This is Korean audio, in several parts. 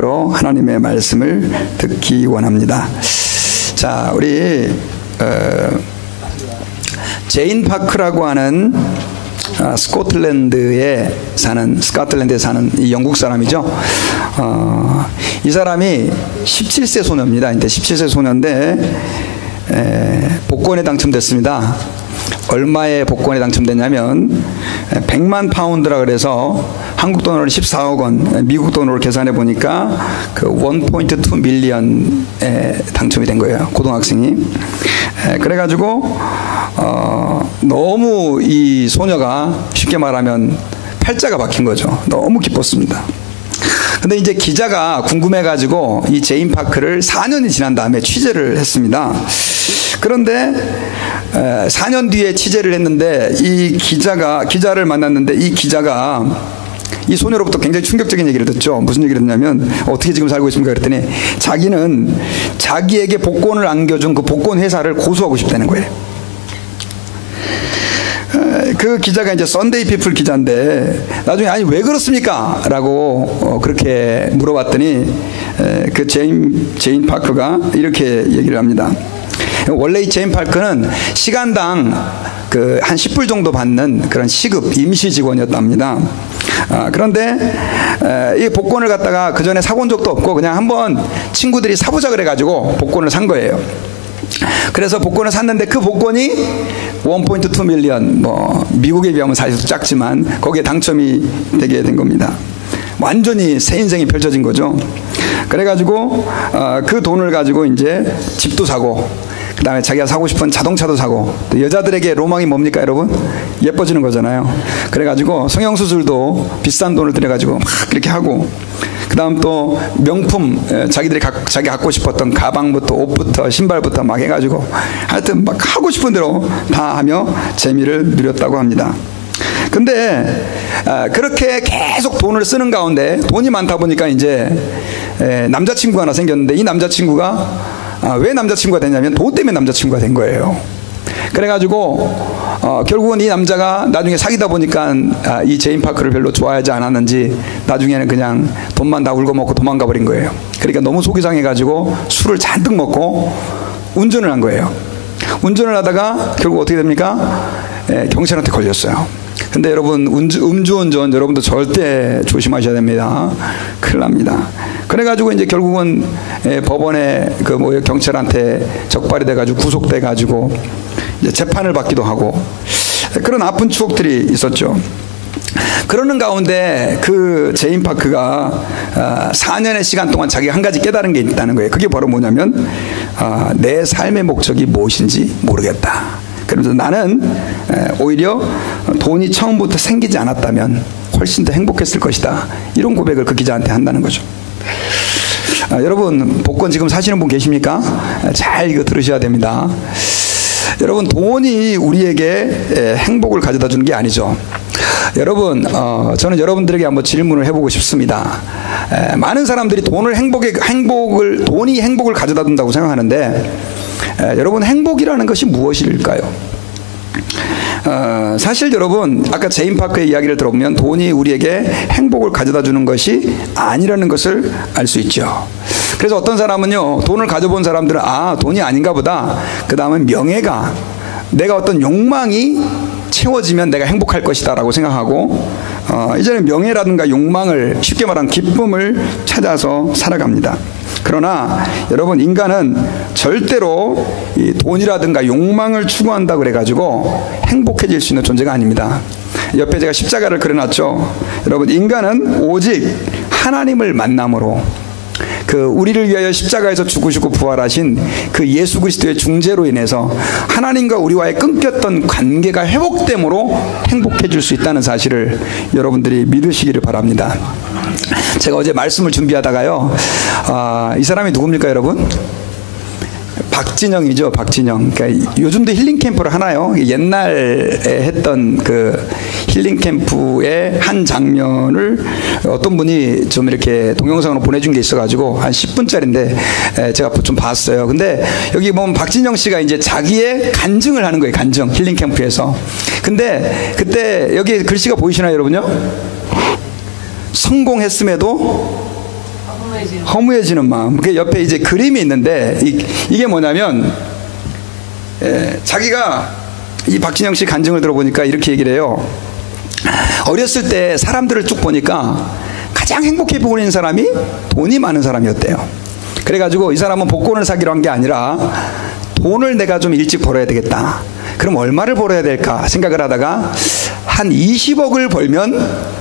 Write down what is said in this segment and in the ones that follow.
하나님의 말씀을 듣기 원합니다. 자, 우리 제인 파크라고 하는 스코틀랜드에 사는 이 영국 사람이죠. 이 사람이 17세 소녀입니다. 이제 17세 소녀인데 복권에 당첨됐습니다. 얼마의 복권에 당첨됐냐면 100만 파운드라 그래서 한국 돈으로 14억 원, 미국 돈으로 계산해 보니까 그 1.2 밀리언에 당첨이 된 거예요. 고등학생이. 그래가지고 너무 이 소녀가 쉽게 말하면 팔자가 박힌 거죠. 너무 기뻤습니다. 근데 이제 기자가 궁금해가지고 이 제인 파크를 4년이 지난 다음에 취재를 했습니다. 그런데 4년 뒤에 취재를 했는데 이 기자를 만났는데 이 기자가 이 소녀로부터 굉장히 충격적인 얘기를 듣죠. 무슨 얘기를 했냐면 어떻게 지금 살고 있습니까? 그랬더니 자기는 자기에게 복권을 안겨준 그 복권 회사를 고소하고 싶다는 거예요. 그 기자가 이제 썬데이 피플 기자인데 나중에 아니 왜 그렇습니까? 라고 그렇게 물어봤더니 그 제인 파크가 이렇게 얘기를 합니다. 원래 이 제인 파크는 시간당 그 한 10불 정도 받는 그런 시급 임시 직원이었답니다. 그런데 이 복권을 갖다가 그 전에 사본 적도 없고 그냥 한번 친구들이 사보자 그래가지고 복권을 산 거예요. 그래서 복권을 샀는데 그 복권이 1.2 밀리언, 뭐 미국에 비하면 사실 작지만 거기에 당첨이 되게 된 겁니다. 완전히 새 인생이 펼쳐진 거죠. 그래가지고 그 돈을 가지고 이제 집도 사고 그 다음에 자기가 사고 싶은 자동차도 사고, 또 여자들에게 로망이 뭡니까 여러분? 예뻐지는 거잖아요. 그래가지고 성형수술도 비싼 돈을 들여가지고 막 그렇게 하고, 그 다음 또 명품, 자기 갖고 싶었던 가방부터 옷부터 신발부터 막 해가지고 하여튼 막 하고 싶은 대로 다 하며 재미를 누렸다고 합니다. 근데 그렇게 계속 돈을 쓰는 가운데 돈이 많다 보니까 이제 남자친구가 하나 생겼는데, 이 남자친구가 왜 남자친구가 됐냐면 돈 때문에 남자친구가 된 거예요. 그래가지고 결국은 이 남자가 나중에 사귀다 보니까 이 제인 파크를 별로 좋아하지 않았는지 나중에는 그냥 돈만 다 울고먹고 도망가 버린 거예요. 그러니까 너무 속이 상해가지고 술을 잔뜩 먹고 운전을 한 거예요. 운전을 하다가 결국 어떻게 됩니까? 경찰한테 걸렸어요. 근데 여러분 음주운전 여러분도 절대 조심하셔야 됩니다. 큰일 납니다. 그래가지고 이제 결국은 법원에 경찰한테 적발이 돼가지고 구속돼가지고 이제 재판을 받기도 하고 그런 아픈 추억들이 있었죠. 그러는 가운데 그 제인 파크가 4년의 시간 동안 자기가 한 가지 깨달은 게 있다는 거예요. 그게 바로 뭐냐면 내 삶의 목적이 무엇인지 모르겠다. 그러면서 나는 오히려 돈이 처음부터 생기지 않았다면 훨씬 더 행복했을 것이다. 이런 고백을 그 기자한테 한다는 거죠. 여러분 복권 지금 사시는 분 계십니까? 잘 이거 들으셔야 됩니다. 여러분 돈이 우리에게 행복을 가져다 주는 게 아니죠. 여러분 저는 여러분들에게 한번 질문을 해보고 싶습니다. 많은 사람들이 돈이 행복을 가져다 준다고 생각하는데 여러분 행복이라는 것이 무엇일까요? 사실 여러분 아까 제인 파크의 이야기를 들어보면 돈이 우리에게 행복을 가져다 주는 것이 아니라는 것을 알 수 있죠. 그래서 어떤 사람은요, 돈을 가져본 사람들은 돈이 아닌가 보다, 그 다음은 명예가, 내가 어떤 욕망이 채워지면 내가 행복할 것이다 라고 생각하고 이제는 명예라든가 욕망을, 쉽게 말하면 기쁨을 찾아서 살아갑니다. 그러나 여러분 인간은 절대로 이 돈이라든가 욕망을 추구한다 그래가지고 행복해질 수 있는 존재가 아닙니다. 옆에 제가 십자가를 그려놨죠. 여러분 인간은 오직 하나님을 만남으로, 우리를 위하여 십자가에서 죽으시고 부활하신 그 예수 그리스도의 중재로 인해서 하나님과 우리와의 끊겼던 관계가 회복됨으로 행복해질 수 있다는 사실을 여러분들이 믿으시기를 바랍니다. 제가 어제 말씀을 준비하다가요, 이 사람이 누굽니까 여러분? 박진영이죠. 박진영. 그러니까 요즘도 힐링 캠프를 하나요? 옛날에 했던 그 힐링 캠프의 한 장면을 어떤 분이 좀 이렇게 동영상으로 보내준 게 있어가지고 한 10분짜리인데 제가 좀 봤어요. 근데 여기 보면 박진영 씨가 이제 자기의 간증을 하는 거예요. 간증. 힐링 캠프에서. 근데 그때 여기 글씨가 보이시나요, 여러분요? 성공했음에도 허무해지는 마음. 그 옆에 이제 그림이 있는데 이게 뭐냐면 자기가 이 박진영 씨 간증을 들어보니까 이렇게 얘기를 해요. 어렸을 때 사람들을 쭉 보니까 가장 행복해 보이는 사람이 돈이 많은 사람이었대요. 그래가지고 이 사람은 복권을 사기로 한 게 아니라 돈을 내가 좀 일찍 벌어야 되겠다. 그럼 얼마를 벌어야 될까 생각을 하다가 한 20억을 벌면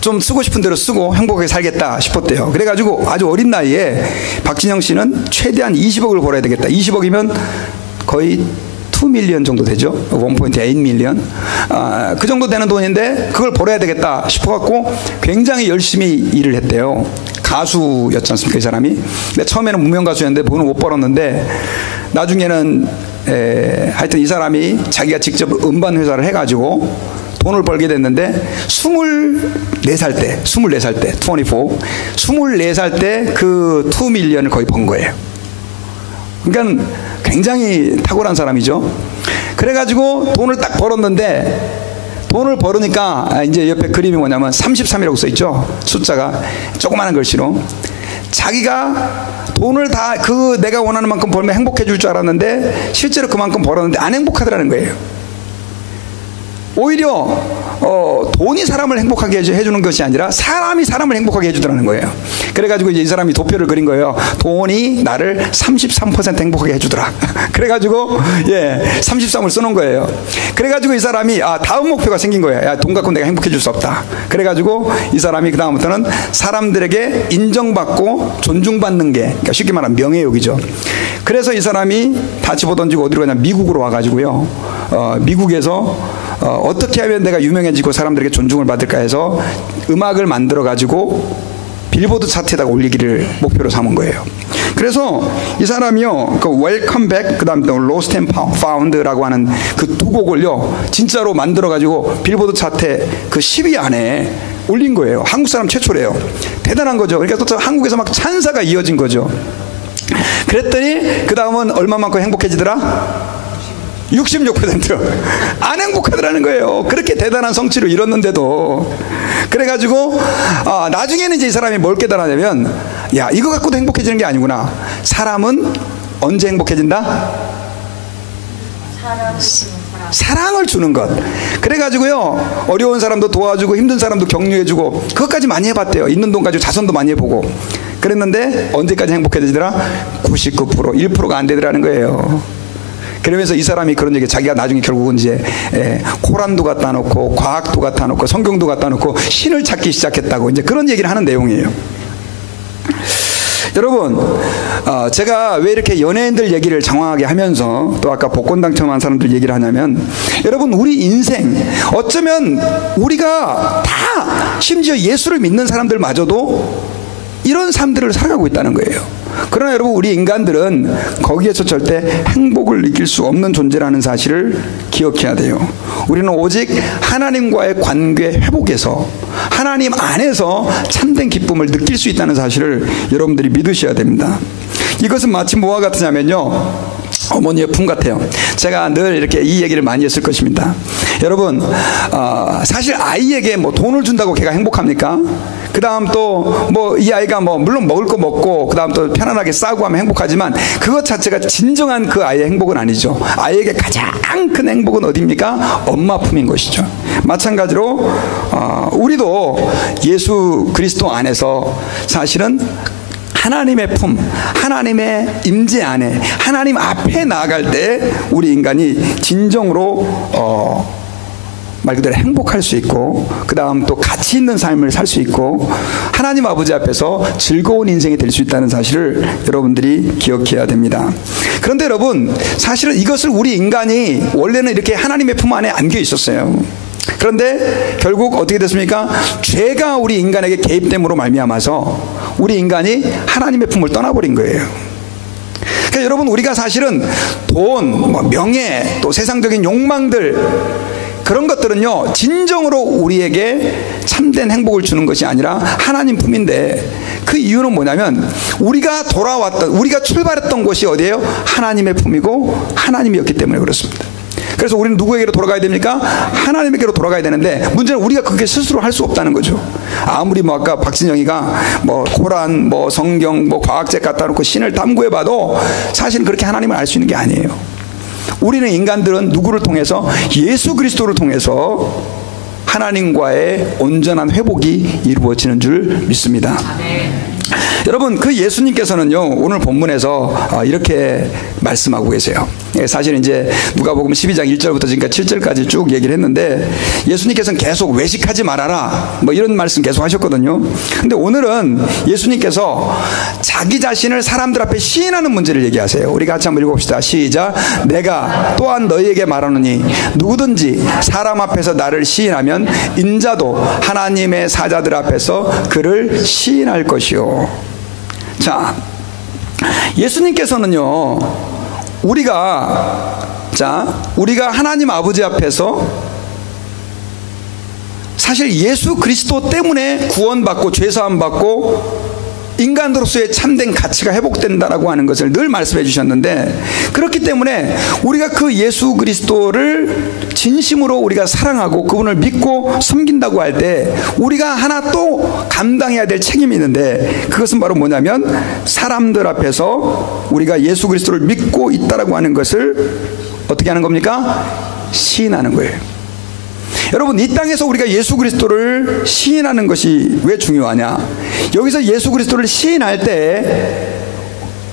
좀 쓰고 싶은 대로 쓰고 행복하게 살겠다 싶었대요. 그래가지고 아주 어린 나이에 박진영 씨는 최대한 20억을 벌어야 되겠다. 20억이면 거의 2 밀리언 정도 되죠. 1.8 밀리언. 그 정도 되는 돈인데 그걸 벌어야 되겠다 싶어갖고 굉장히 열심히 일을 했대요. 가수였지 않습니까, 이 사람이. 근데 처음에는 무명 가수였는데 돈을 못 벌었는데 나중에는 하여튼 이 사람이 자기가 직접 음반 회사를 해가지고 돈을 벌게 됐는데 24살 때 24살 때 그 2 밀리언을 거의 번 거예요. 그러니까 굉장히 탁월한 사람이죠. 그래가지고 돈을 딱 벌었는데 돈을 벌으니까 이제 옆에 그림이 뭐냐면 33이라고 써있죠. 숫자가 조그마한 글씨로. 자기가 돈을 다 내가 원하는 만큼 벌면 행복해질 줄 알았는데 실제로 그만큼 벌었는데 안 행복하더라는 거예요. 오히려 돈이 사람을 행복하게 해주는 것이 아니라 사람이 사람을 행복하게 해주더라는 거예요. 그래가지고 이제 이 사람이 도표를 그린 거예요. 돈이 나를 33% 행복하게 해주더라. 그래가지고 33을 써놓은 거예요. 그래가지고 이 사람이 다음 목표가 생긴 거예요. 야, 돈 갖고 내가 행복해 줄 수 없다. 그래가지고 이 사람이 그 다음부터는 사람들에게 인정받고 존중받는 게, 그러니까 쉽게 말하면 명예욕이죠. 그래서 이 사람이 다 집어던지고 어디로 가냐, 미국으로 와가지고요. 미국에서 어떻게 하면 내가 유명해지고 사람들에게 존중을 받을까 해서 음악을 만들어 가지고 빌보드 차트에다가 올리기를 목표로 삼은 거예요. 그래서 이 사람이요, 그 Welcome Back, 그 다음에 Lost and Found라고 하는 그 두 곡을요 진짜로 만들어 가지고 빌보드 차트에 그 10위 안에 올린 거예요. 한국 사람 최초래요. 대단한 거죠. 그러니까 또 한국에서 막 찬사가 이어진 거죠. 그랬더니 그 다음은 얼마만큼 행복해지더라? 66%. 안 행복하더라는 거예요. 그렇게 대단한 성취를 이뤘는데도. 그래가지고 나중에는 이제 이 사람이 뭘 깨달았냐면, 야, 이거 갖고도 행복해지는 게 아니구나. 사람은 언제 행복해진다? 사랑을 주는 것. 그래가지고요, 어려운 사람도 도와주고 힘든 사람도 격려해주고 그것까지 많이 해봤대요. 있는 돈 가지고 자선도 많이 해보고 그랬는데 언제까지 행복해지더라? 99%, 1%가 안 되더라는 거예요. 그러면서 이 사람이 그런 얘기, 자기가 나중에 결국은 이제 코란도 갖다 놓고 과학도 갖다 놓고 성경도 갖다 놓고 신을 찾기 시작했다고 이제 그런 얘기를 하는 내용이에요. 여러분, 제가 왜 이렇게 연예인들 얘기를 장황하게 하면서 또 아까 복권 당첨한 사람들 얘기를 하냐면, 여러분, 우리 인생 어쩌면 우리가 다 심지어 예수를 믿는 사람들마저도 이런 삶들을 살아가고 있다는 거예요. 그러나 여러분, 우리 인간들은 거기에서 절대 행복을 느낄 수 없는 존재라는 사실을 기억해야 돼요. 우리는 오직 하나님과의 관계 회복에서, 하나님 안에서 참된 기쁨을 느낄 수 있다는 사실을 여러분들이 믿으셔야 됩니다. 이것은 마치 뭐와 같으냐면요, 어머니의 품 같아요. 제가 늘 이렇게 이 얘기를 많이 했을 것입니다. 여러분, 사실 아이에게 뭐 돈을 준다고 걔가 행복합니까? 그 다음 또 뭐 이 아이가 뭐 물론 먹을 거 먹고 그 다음 또 편안하게 싸고 하면 행복하지만 그것 자체가 진정한 그 아이의 행복은 아니죠. 아이에게 가장 큰 행복은 어디입니까? 엄마 품인 것이죠. 마찬가지로 우리도 예수 그리스도 안에서 사실은 하나님의 품, 하나님의 임재 안에, 하나님 앞에 나아갈 때 우리 인간이 진정으로 말 그대로 행복할 수 있고, 그 다음 또 가치 있는 삶을 살 수 있고, 하나님 아버지 앞에서 즐거운 인생이 될 수 있다는 사실을 여러분들이 기억해야 됩니다. 그런데 여러분, 사실은 이것을 우리 인간이 원래는 이렇게 하나님의 품 안에 안겨 있었어요. 그런데 결국 어떻게 됐습니까? 죄가 우리 인간에게 개입됨으로 말미암아서 우리 인간이 하나님의 품을 떠나버린 거예요. 그러니까 여러분, 우리가 사실은 돈, 명예, 또 세상적인 욕망들, 그런 것들은요 진정으로 우리에게 참된 행복을 주는 것이 아니라 하나님 품인데, 그 이유는 뭐냐면 우리가 돌아왔던, 우리가 출발했던 곳이 어디예요? 하나님의 품이고 하나님이었기 때문에 그렇습니다. 그래서 우리는 누구에게로 돌아가야 됩니까? 하나님에게로 돌아가야 되는데 문제는 우리가 그렇게 스스로 할 수 없다는 거죠. 아무리 뭐 아까 박진영이가 뭐 코란, 뭐 성경, 뭐 과학책 갖다 놓고 신을 탐구해봐도 사실은 그렇게 하나님을 알 수 있는 게 아니에요. 우리는 인간들은 누구를 통해서? 예수 그리스도를 통해서 하나님과의 온전한 회복이 이루어지는 줄 믿습니다. 여러분, 그 예수님께서는요, 오늘 본문에서 이렇게 말씀하고 계세요. 사실 이제 누가복음 12장 1절부터 지금까지 7절까지 쭉 얘기를 했는데, 예수님께서는 계속 외식하지 말아라, 뭐 이런 말씀 계속 하셨거든요. 근데 오늘은 예수님께서 자기 자신을 사람들 앞에 시인하는 문제를 얘기하세요. 우리 같이 한번 읽어봅시다. 시작. 내가 또한 너희에게 말하노니 누구든지 사람 앞에서 나를 시인하면 인자도 하나님의 사자들 앞에서 그를 시인할 것이요. 자, 예수님께서는요, 우리가 하나님 아버지 앞에서 사실 예수 그리스도 때문에 구원받고 죄사함 받고 인간으로서의 참된 가치가 회복된다라고 하는 것을 늘 말씀해 주셨는데, 그렇기 때문에 우리가 그 예수 그리스도를 진심으로 우리가 사랑하고 그분을 믿고 섬긴다고 할 때 우리가 하나 또 감당해야 될 책임이 있는데, 그것은 바로 뭐냐면 사람들 앞에서 우리가 예수 그리스도를 믿고 있다라고 하는 것을 어떻게 하는 겁니까? 시인하는 거예요. 여러분, 이 땅에서 우리가 예수 그리스도를 시인하는 것이 왜 중요하냐? 여기서 예수 그리스도를 시인할 때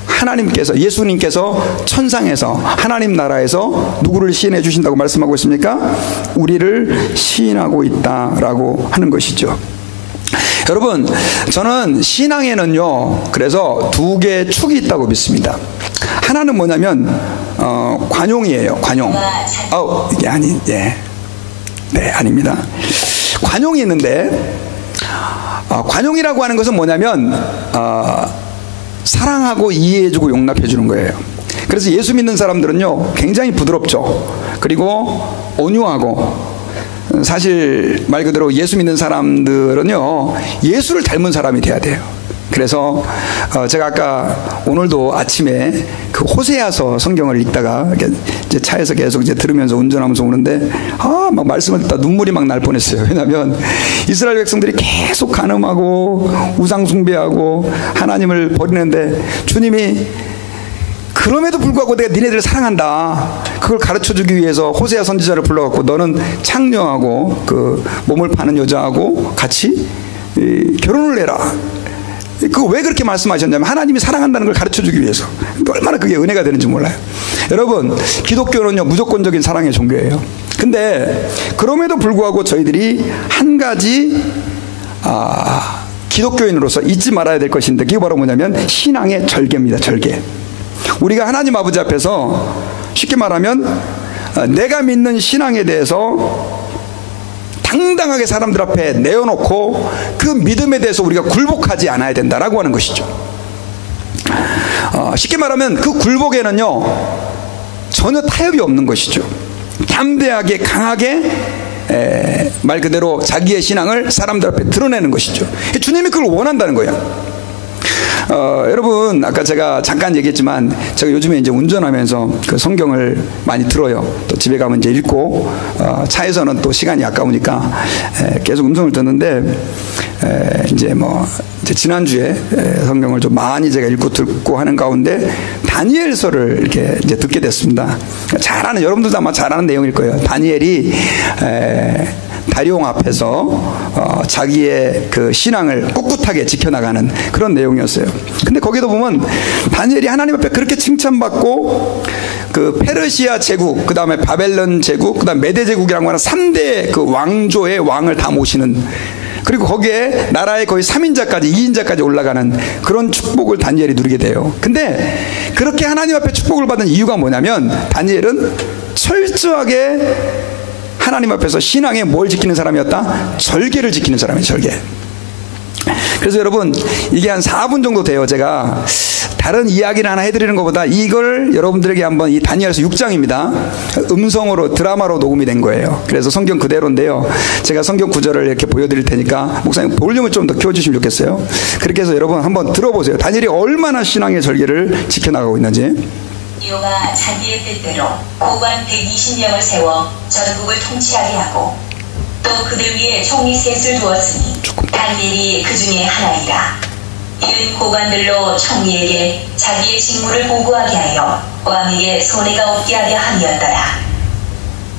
하나님께서, 예수님께서 천상에서 하나님 나라에서 누구를 시인해 주신다고 말씀하고 있습니까? 우리를 시인하고 있다라고 하는 것이죠. 여러분, 저는 신앙에는요, 그래서 두 개의 축이 있다고 믿습니다. 하나는 뭐냐면 관용이에요. 관용. 이게 네, 아닙니다. 관용이 있는데, 관용이라고 하는 것은 뭐냐면 사랑하고 이해해주고 용납해주는 거예요. 그래서 예수 믿는 사람들은요, 굉장히 부드럽죠. 그리고 온유하고, 사실 말 그대로 예수 믿는 사람들은요, 예수를 닮은 사람이 돼야 돼요. 그래서 제가 아까 오늘도 아침에 그 호세아서 성경을 읽다가 이제 차에서 계속 이제 들으면서 운전하면서 오는데 막 말씀을 듣다 눈물이 막 날 뻔했어요. 왜냐하면 이스라엘 백성들이 계속 간음하고 우상 숭배하고 하나님을 버리는데 주님이 그럼에도 불구하고 내가 니네들을 사랑한다, 그걸 가르쳐주기 위해서 호세아 선지자를 불러갖고 너는 창녀하고 그 몸을 파는 여자하고 같이 결혼을 해라. 그거 왜 그렇게 말씀하셨냐면 하나님이 사랑한다는 걸 가르쳐주기 위해서. 얼마나 그게 은혜가 되는지 몰라요. 여러분, 기독교는요, 무조건적인 사랑의 종교예요. 근데 그럼에도 불구하고 저희들이 한 가지 기독교인으로서 잊지 말아야 될 것인데, 그게 바로 뭐냐면 신앙의 절개입니다. 절개. 우리가 하나님 아버지 앞에서 쉽게 말하면 내가 믿는 신앙에 대해서 당당하게 사람들 앞에 내어놓고 그 믿음에 대해서 우리가 굴복하지 않아야 된다라고 하는 것이죠. 쉽게 말하면 그 굴복에는요, 전혀 타협이 없는 것이죠. 담대하게 강하게 말 그대로 자기의 신앙을 사람들 앞에 드러내는 것이죠. 주님이 그걸 원한다는 거예요. 여러분, 아까 제가 잠깐 얘기했지만 제가 요즘에 이제 운전하면서 그 성경을 많이 들어요. 또 집에 가면 이제 읽고, 차에서는 또 시간이 아까우니까 계속 음성을 듣는데, 이제 이제 지난주에 성경을 좀 많이 제가 읽고 듣고 하는 가운데 다니엘서를 이렇게 이제 듣게 됐습니다. 여러분들도 아마 잘 아는 내용일 거예요. 다니엘이 다리옹 앞에서 자기의 그 신앙을 꿋꿋하게 지켜나가는 그런 내용이었어요. 근데 거기도 보면 다니엘이 하나님 앞에 그렇게 칭찬받고, 그 페르시아 제국, 그 다음에 바벨론 제국, 그 다음 메대 제국이라고 하는 3대 그 왕조의 왕을 다 모시는, 그리고 거기에 나라의 거의 3인자까지 2인자까지 올라가는 그런 축복을 다니엘이 누리게 돼요. 근데 그렇게 하나님 앞에 축복을 받은 이유가 뭐냐면 다니엘은 철저하게 하나님 앞에서 신앙에 뭘 지키는 사람이었다? 절개를 지키는 사람이에요. 절개. 그래서 여러분, 이게 한 4분 정도 돼요. 제가 다른 이야기를 하나 해드리는 것보다 이걸 여러분들에게 한번, 이 다니엘서 6장입니다. 음성으로 드라마로 녹음이 된 거예요. 그래서 성경 그대로인데요. 제가 성경 구절을 이렇게 보여드릴 테니까 목사님 볼륨을 좀 더 키워주시면 좋겠어요. 그렇게 해서 여러분 한번 들어보세요. 다니엘이 얼마나 신앙의 절개를 지켜나가고 있는지. 다리오가 자기의 뜻대로 고관 120명을 세워 전국을 통치하게 하고 또 그들 위에 총리 셋을 두었으니 다니엘이 그 중에 하나이라. 이는 고관들로 총리에게 자기의 직무를 보고하게 하여 왕에게 손해가 없게 하려 함이었더라.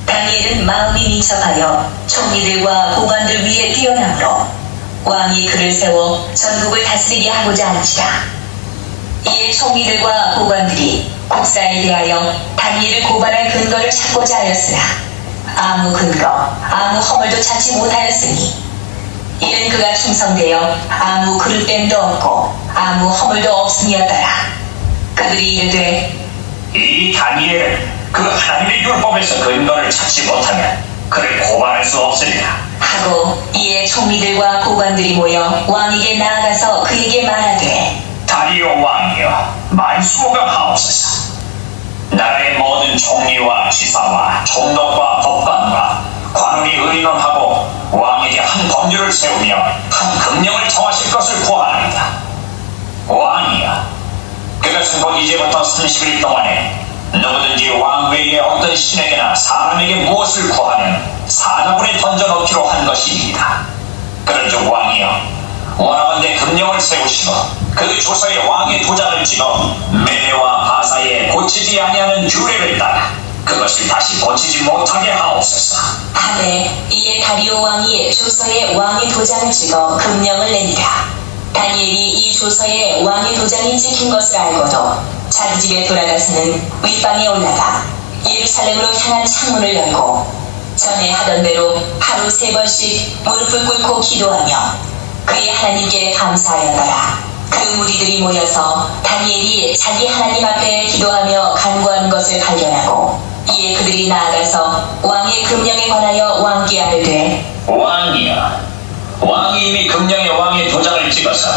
다니엘은 마음이 민첩하여 총리들과 고관들 위에 뛰어나므로 왕이 그를 세워 전국을 다스리게 하고자 한지라. 이에 총리들과 고관들이 국사에 대하여 다니엘을 고발할 근거를 찾고자 하였으나 아무 근거, 아무 허물도 찾지 못하였으니 이는 그가 충성되어 아무 그릇됨도 없고 아무 허물도 없음이었더라. 그들이 이르되 이 다니엘은 그 하나님의 율법에서 근거를 찾지 못하면 그를 고발할 수 없으리라 하고 이에 총리들과 고관들이 모여 왕에게 나아가서 그에게 말하되 다리오 왕이여 만수무강하옵소서. 나라의 모든 총리와 지사와 총독과 법관과 관원이 의논하고 왕에게 한 법률을 세우며 한 금령을 정하실 것을 구하나이다. 왕이여, 그것은 곧 이제부터 30일 동안에 누구든지 왕 외에 어떤 신에게나 사람에게 무엇을 구하면 사자굴에 던져넣기로 한 것이니이다. 그런즉 왕이여, 원하건대 금령을 세우시고 그 조서에 왕의 도장을 찍어 메대와 바사에 고치지 아니하는 규례를 따라 그것을 다시 고치지 못하게 하옵소서. 하매 이에 다리오 왕이 조서에 왕의 도장을 찍어 금령을 내니라. 다니엘이 이 조서에 왕의 도장이 찍힌 것을 알고도 자기 집에 돌아가서는 윗방에 올라가 예루살렘으로 향한 창문을 열고 전에 하던 대로 하루 3번씩 무릎을 꿇고 기도하며 그의 하나님께 감사하였더라. 그 무리들이 모여서 다니엘이 자기 하나님 앞에 기도하며 간구한 것을 발견하고 이에 그들이 나아가서 왕의 금령에 관하여 왕께 아뢰되 왕이여, 왕이 이미 금령에 왕의 도장을 찍어서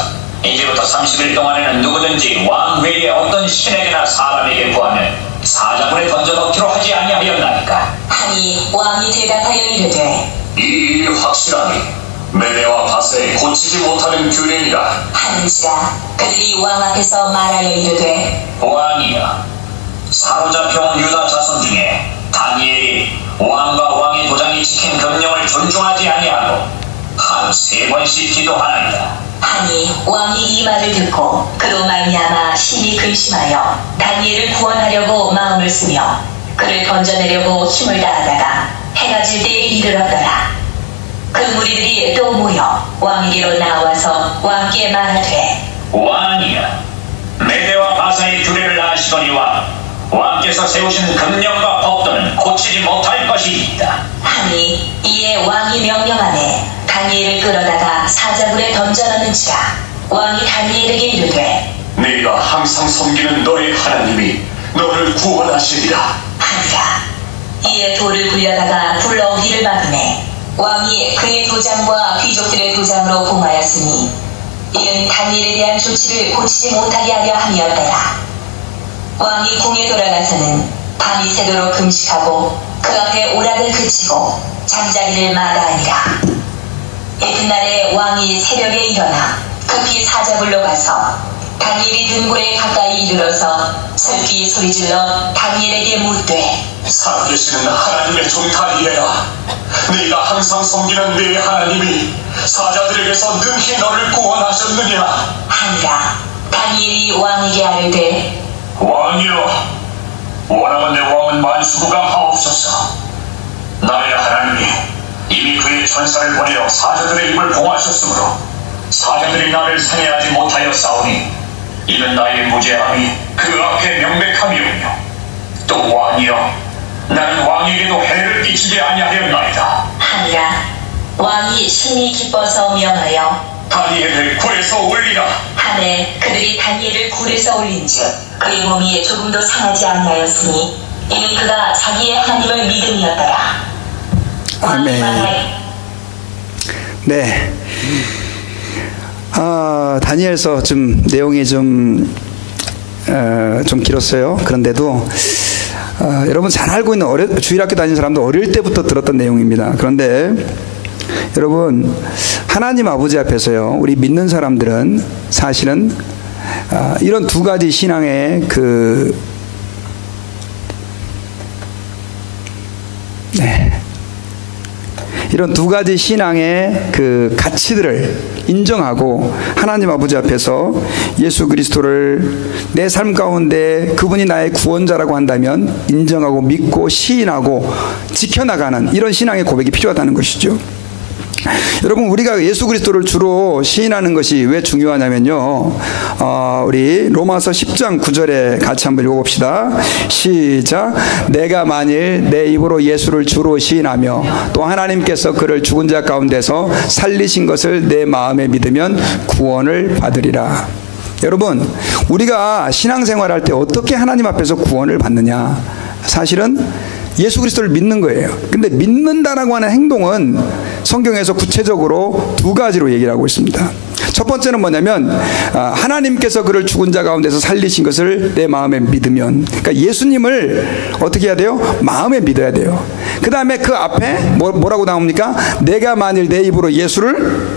이제부터 30일 동안에는 누구든지 왕 외에 어떤 신에게나 사람에게 구하면 사자굴에 던져넣기로 하지 아니하였나이까. 하니 왕이 대답하여 이르되 이 일이 확실하니 메대와 바사에 고치지 못하는 규례니라 하는지라. 그들이 왕 앞에서 말하여 이르되 왕이여, 사로잡혀온 유다 자손 중에 다니엘이 왕과 왕의 도장이 찍힌 금령을 존중하지 아니하고 하루 3번씩 기도하나이다. 하니 왕이 이 말을 듣고 그로 말미암아 심히 근심하여 다니엘을 구원하려고 마음을 쓰며 그를 건져내려고 힘을 다하다가 해가 질 때에 이르렀더라. 그 무리들이 또 모여 왕에게로 나와서 왕께 말하되 왕이여, 메대와 바사의 규례를 아시거니와 왕께서 세우신 금령과 법도는 고치지 못할 것이니이다. 하니 이에 왕이 명령하되 다니엘을 끌어다가 사자굴에 던져넣는지라. 왕이 다니엘에게 이르되 네가 항상 섬기는 너의 하나님이 너를 구원하시리라 하니라. 이에 돌을 굴려다가 불어오기를 막으매 왕이 그의 도장과 귀족들의 도장으로 봉하였으니 이는 다니엘에 대한 조치를 고치지 못하게 하려 함이었더라. 왕이 궁에 돌아가서는 밤이 새도록 금식하고 그 앞에 오락을 그치고 잠자리를 마다하니라. 이튿날에 왕이 새벽에 일어나 급히 사자굴로 가서 다니엘이 든 굴에 가까이 이르러서 슬피 소리질러 다니엘에게 묻되 살아계시는 하나님의 종 다니엘아, 네가 항상 섬기는 네 하나님이 사자들에게서 능히 너를 구원하셨느냐 하니라. 다니엘이 왕에게 아뢰되 왕이여, 원하면 내 왕은 만수무강하옵소서. 나의 하나님이 이미 그의 천사를 보내어 사자들의 입을 봉하셨으므로 사자들이 나를 상해하지 못하여 싸우니 이는 나의 무죄함이 그 앞에 명백함이오며 또 왕이여, 나는 왕에게도 해를 끼치지 아니하였나이다 하니라. 왕이 심히 기뻐서 명하여 다니엘을 굴에서 올리라 하매 그들이 다니엘을 굴에서 올린즉 그의 몸이 조금도 상하지 아니하였으니 이는 그가 자기의 하나님을 믿음이었더라. 아멘. 네. 다니엘서 좀 내용이 좀 길었어요. 그런데도 여러분 잘 알고 있는 주일학교 다니는 사람도 어릴 때부터 들었던 내용입니다. 그런데 여러분, 하나님 아버지 앞에서요, 우리 믿는 사람들은 사실은 이런 두 가지 신앙의 그 네. 이런 두 가지 신앙의 그 가치들을 인정하고 하나님 아버지 앞에서 예수 그리스도를 내 삶 가운데 그분이 나의 구원자라고 한다면 인정하고 믿고 시인하고 지켜나가는 이런 신앙의 고백이 필요하다는 것이죠. 여러분, 우리가 예수 그리스도를 주로 시인하는 것이 왜 중요하냐면요, 우리 로마서 10장 9절에 같이 한번 읽어봅시다. 시작. 내가 만일 내 입으로 예수를 주로 시인하며 또 하나님께서 그를 죽은 자 가운데서 살리신 것을 내 마음에 믿으면 구원을 받으리라. 여러분, 우리가 신앙생활할 때 어떻게 하나님 앞에서 구원을 받느냐, 사실은 예수 그리스도를 믿는 거예요. 근데 믿는다라고 하는 행동은 성경에서 구체적으로 두 가지로 얘기를 하고 있습니다. 첫 번째는 뭐냐면, 하나님께서 그를 죽은 자 가운데서 살리신 것을 내 마음에 믿으면, 그러니까 예수님을 어떻게 해야 돼요? 마음에 믿어야 돼요. 그 다음에 그 앞에 뭐라고 나옵니까? 내가 만일 내 입으로 예수를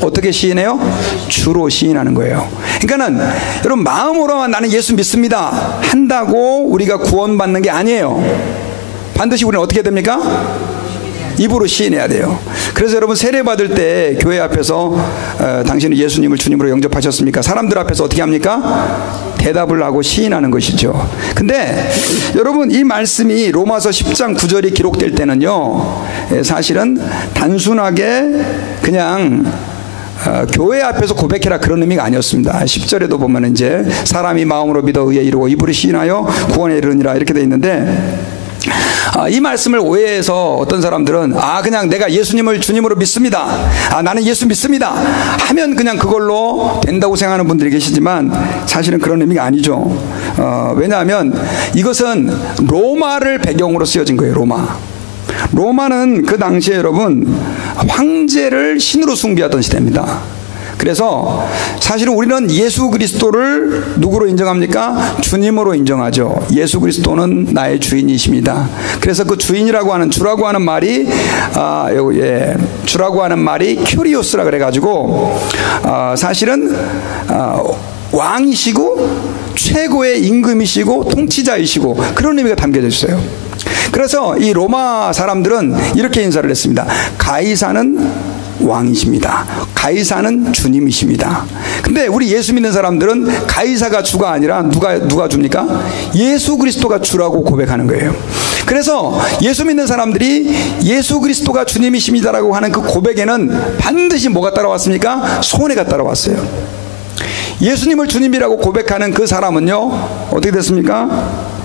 어떻게 시인해요? 주로 시인하는 거예요. 그러니까는 여러분, 마음으로만 나는 예수 믿습니다 한다고 우리가 구원받는 게 아니에요. 반드시 우리는 어떻게 됩니까? 입으로 시인해야 돼요. 그래서 여러분, 세례 받을 때 교회 앞에서 당신은 예수님을 주님으로 영접하셨습니까? 사람들 앞에서 어떻게 합니까? 대답을 하고 시인하는 것이죠. 근데 여러분, 이 말씀이 로마서 10장 9절이 기록될 때는요, 사실은 단순하게 그냥 교회 앞에서 고백해라 그런 의미가 아니었습니다. 10절에도 보면 이제 사람이 마음으로 믿어 의에 이르고 입으로 시인하여 구원에 이르느니라 이렇게 돼 있는데, 이 말씀을 오해해서 어떤 사람들은 그냥 내가 예수님을 주님으로 믿습니다, 나는 예수 믿습니다 하면 그냥 그걸로 된다고 생각하는 분들이 계시지만 사실은 그런 의미가 아니죠. 왜냐하면 이것은 로마를 배경으로 쓰여진 거예요. 로마는 그 당시에 여러분 황제를 신으로 숭배하던 시대입니다. 그래서 사실은 우리는 예수 그리스도를 누구로 인정합니까? 주님으로 인정하죠. 예수 그리스도는 나의 주인이십니다. 그래서 그 주인이라고 하는, 주라고 하는 말이 주라고 하는 말이 큐리오스라 그래가지고 사실은 왕이시고 최고의 임금이시고 통치자이시고 그런 의미가 담겨져 있어요. 그래서 이 로마 사람들은 이렇게 인사를 했습니다. 가이사는 왕이십니다. 가이사는 주님이십니다. 근데 우리 예수 믿는 사람들은 가이사가 주가 아니라 누가 줍니까? 예수 그리스도가 주라고 고백하는 거예요. 그래서 예수 믿는 사람들이 예수 그리스도가 주님이십니다라고 하는 그 고백에는 반드시 뭐가 따라왔습니까? 손해가 따라왔어요. 예수님을 주님이라고 고백하는 그 사람은요, 어떻게 됐습니까?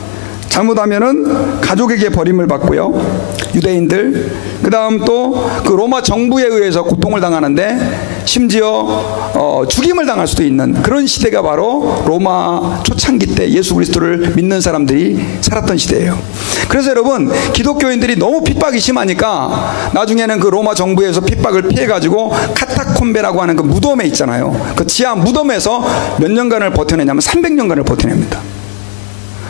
잘못하면은 가족에게 버림을 받고요, 유대인들, 그 다음 또 그 로마 정부에 의해서 고통을 당하는데 심지어 죽임을 당할 수도 있는 그런 시대가 바로 로마 초창기 때 예수 그리스도를 믿는 사람들이 살았던 시대예요. 그래서 여러분, 기독교인들이 너무 핍박이 심하니까 나중에는 그 로마 정부에서 핍박을 피해가지고 카타콤베라고 하는 그 무덤에 있잖아요. 그 지하 무덤에서 몇 년간을 버텨내냐면 300년간을 버텨냅니다.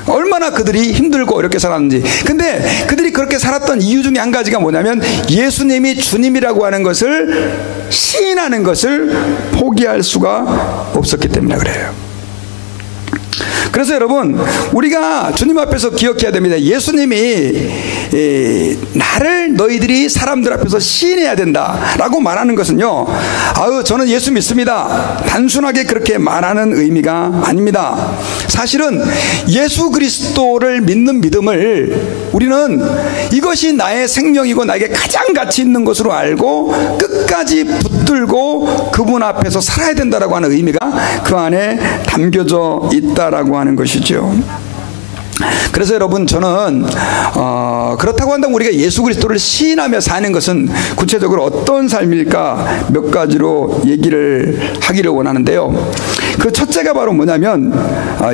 얼마나 그들이 힘들고 이렇게 살았는지. 근데 그들이 그렇게 살았던 이유 중에 한 가지가 뭐냐면 예수님이 주님이라고 하는 것을 시인하는 것을 포기할 수가 없었기 때문에 그래요. 그래서 여러분, 우리가 주님 앞에서 기억해야 됩니다. 예수님이 나를 너희들이 사람들 앞에서 시인해야 된다라고 말하는 것은요, 저는 예수 믿습니다 단순하게 그렇게 말하는 의미가 아닙니다. 사실은 예수 그리스도를 믿는 믿음을 우리는 이것이 나의 생명이고 나에게 가장 가치 있는 것으로 알고 끝까지 붙들고 그분 앞에서 살아야 된다라고 하는 의미가 그 안에 담겨져 있다라고 하는 것이죠. 그래서 여러분, 저는 그렇다고 한다면 우리가 예수 그리스도를 시인하며 사는 것은 구체적으로 어떤 삶일까 몇 가지로 얘기를 하기를 원하는데요. 그 첫째가 바로 뭐냐면,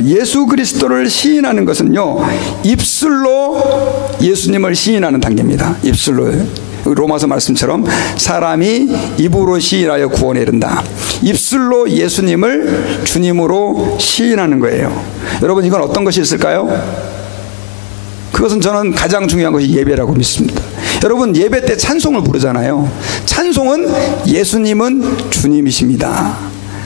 예수 그리스도를 시인하는 것은요, 입술로 예수님을 시인하는 단계입니다. 입술로. 로마서 말씀처럼 사람이 입으로 시인하여 구원에 이른다. 입술로 예수님을 주님으로 시인하는 거예요. 여러분, 이건 어떤 것이 있을까요? 그것은 저는 가장 중요한 것이 예배라고 믿습니다. 여러분, 예배 때 찬송을 부르잖아요. 찬송은 예수님은 주님이십니다.